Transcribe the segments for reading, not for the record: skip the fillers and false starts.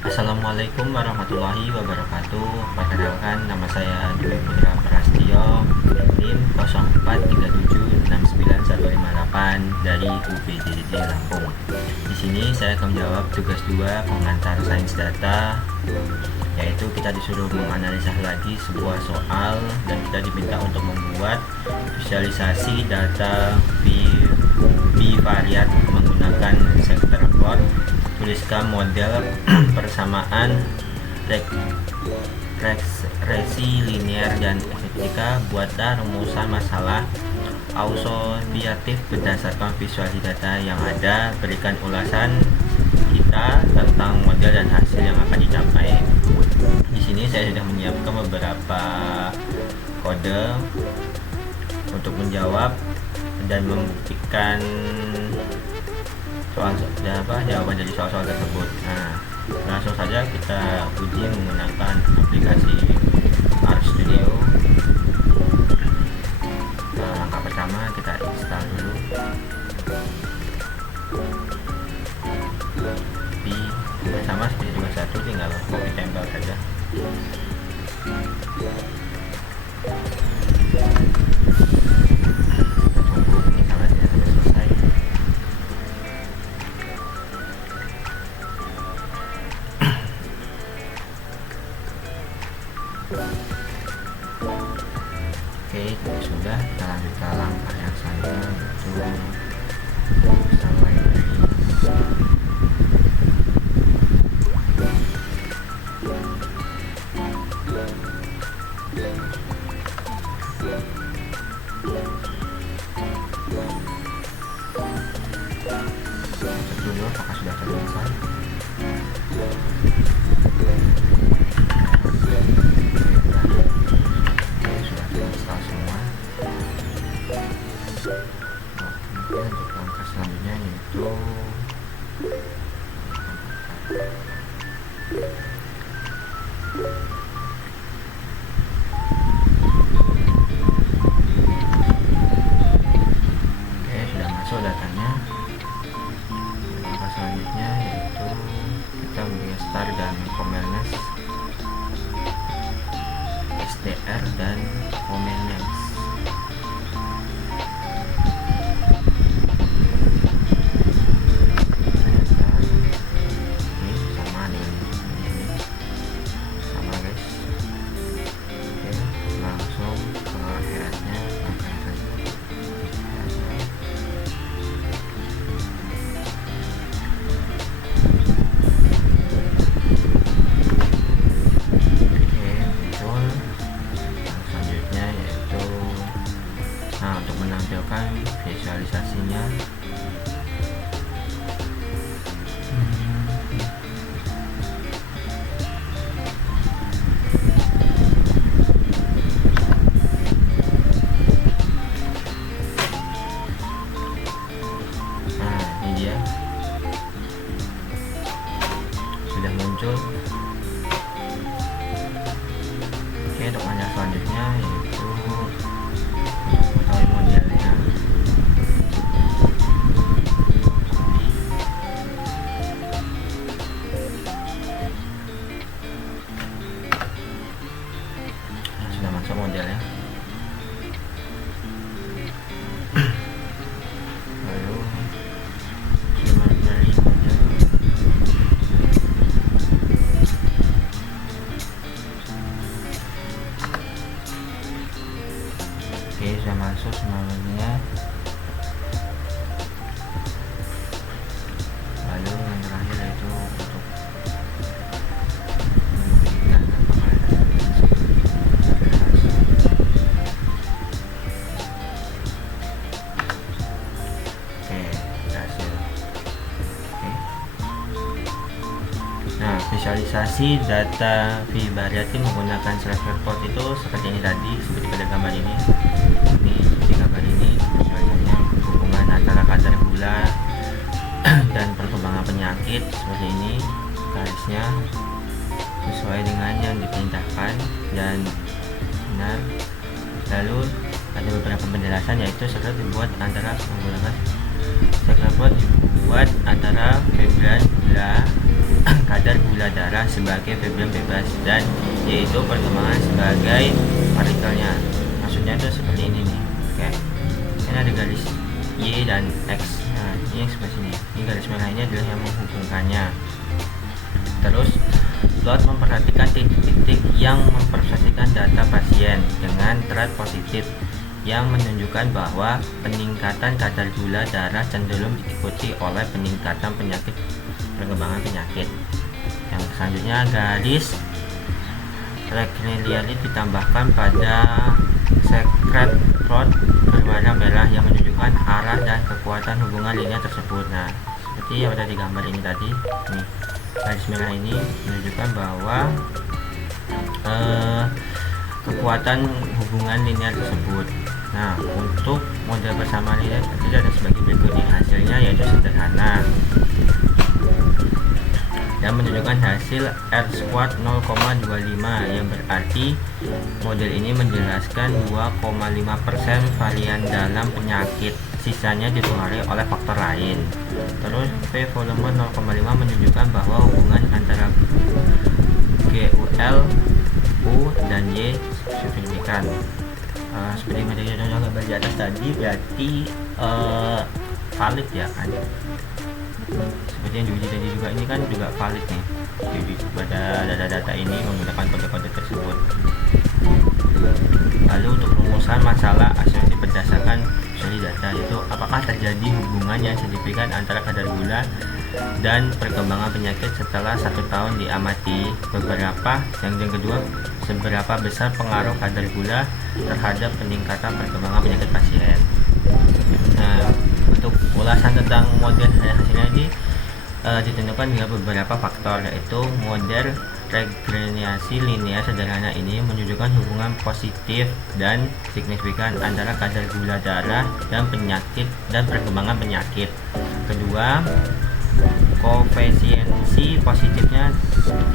Assalamualaikum warahmatullahi wabarakatuh. Perkenalkan, nama saya Dwi Putra Prastio, NIM 0437691158 dari UPDD Lampung. Di sini saya akan menjawab tugas 2 pengantar sains data, yaitu kita disuruh menganalisa lagi sebuah soal dan kita diminta untuk membuat visualisasi data bivariat menggunakan scatter plot. Tuliskan model persamaan regresi linear dan estetika. Buatlah rumusan masalah asosiatif berdasarkan visualisasi data yang ada. Berikan ulasan kita tentang model dan hasil yang akan dicapai. Di sini saya sudah menyiapkan beberapa kode untuk menjawab dan membuktikan jawaban dari soal-soal tersebut. Nah, langsung saja kita uji menggunakan aplikasi RStudio. Langkah pertama kita install dulu. Sama seperti tugas 1, tinggal copy tempel saja. Oke, sudah, kita lanjut ke langkah yang selanjutnya, yaitu sampai cek dulu apakah sudah terselesai. Untuk langkah selanjutnya yaitu sudah masuk datanya. Langkah selanjutnya yaitu kita membuat star dan pomelnes, str dan pomelnes. Untuk menampilkan visualisasinya, ini dia sudah muncul. Untuk langkah selanjutnya yaitu mengetahui modelnya. Sudah masuk modelnya. Lalu dari model. Sudah masuk semuanya. Lalu yang terakhir yaitu untuk membuktikan apakah berhasil. Nah, visualisasi data bivariat menggunakan scatter plot itu seperti ini tadi, seperti pada gambar ini. Di gambar ini misalnya hubungan antara kadar gula dan perkembangan penyakit seperti ini, garisnya sesuai dengan yang diperintahkan dan benar. Lalu ada beberapa penjelasan, yaitu scatter dibuat antara menggunakan scatter plot dibuat antara fibra gula kadar gula darah sebagai variabel bebas, dan yaitu perkembangan sebagai partikelnya. Maksudnya itu seperti ini nih. Oke. Ini ada garis Y dan X. Nah, ini yang sebelah sini. Ini garis merah ini adalah yang menghubungkannya. Terus plot memperhatikan titik-titik yang mempresentasikan data pasien dengan thread positif yang menunjukkan bahwa peningkatan kadar gula darah cenderung diikuti oleh peningkatan perkembangan penyakit. Yang selanjutnya garis Regreliani ditambahkan pada secret plot berwarna merah yang menunjukkan arah dan kekuatan hubungan linear tersebut. Nah, seperti yang ada di gambar ini tadi, nih garis merah ini menunjukkan bahwa kekuatan hubungan linear tersebut. Nah, untuk model persamaan linear ada sebagai berikut nih, hasilnya yaitu sederhana dan menunjukkan hasil R-squared 0,25 yang berarti model ini menjelaskan 2,5% varian dalam penyakit, sisanya dipengaruhi oleh faktor lain. Terus P volume 0,5 menunjukkan bahwa hubungan antara GUL, U dan Y signifikan. Seperti yang gambar di atas tadi, berarti valid ya kan. Seperti yang diuji tadi juga, ini kan juga valid nih. Jadi pada data-data ini menggunakan kode-kode tersebut. Lalu untuk rumusan masalah asumsi berdasarkan studi data, itu apakah terjadi hubungan yang signifikan antara kadar gula dan perkembangan penyakit setelah 1 tahun diamati. Yang kedua, seberapa besar pengaruh kadar gula terhadap peningkatan perkembangan penyakit pasien. Nah, untuk ulasan tentang model hasilnya ini ditentukan dengan beberapa faktor, yaitu model regresiasi linear sederhana ini menunjukkan hubungan positif dan signifikan antara kadar gula darah dan penyakit dan perkembangan penyakit. Kedua, koefisiensi positifnya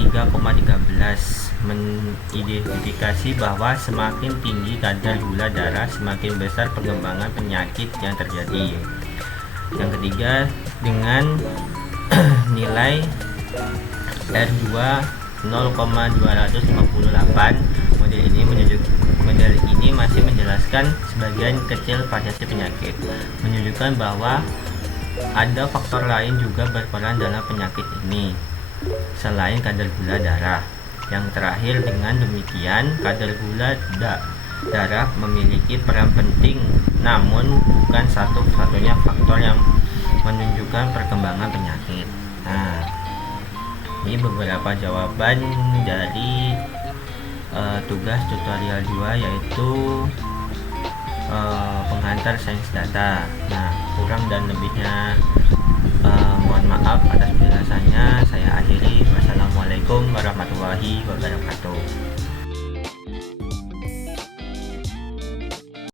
3,13 mengidentifikasi bahwa semakin tinggi kadar gula darah, semakin besar perkembangan penyakit yang terjadi. Yang ketiga, dengan nilai R2 0,258, model ini masih menjelaskan sebagian kecil variasi penyakit, menunjukkan bahwa ada faktor lain juga berperan dalam penyakit ini selain kadar gula darah. Yang terakhir, dengan demikian kadar gula darah memiliki peran penting, namun bukan satu-satunya faktor yang menunjukkan perkembangan penyakit. Nah, ini beberapa jawaban dari tugas tutorial 2, yaitu pengantar sains data. Nah, kurang dan lebihnya mohon maaf atas penjelasannya. Saya akhiri. Wassalamualaikum warahmatullahi wabarakatuh.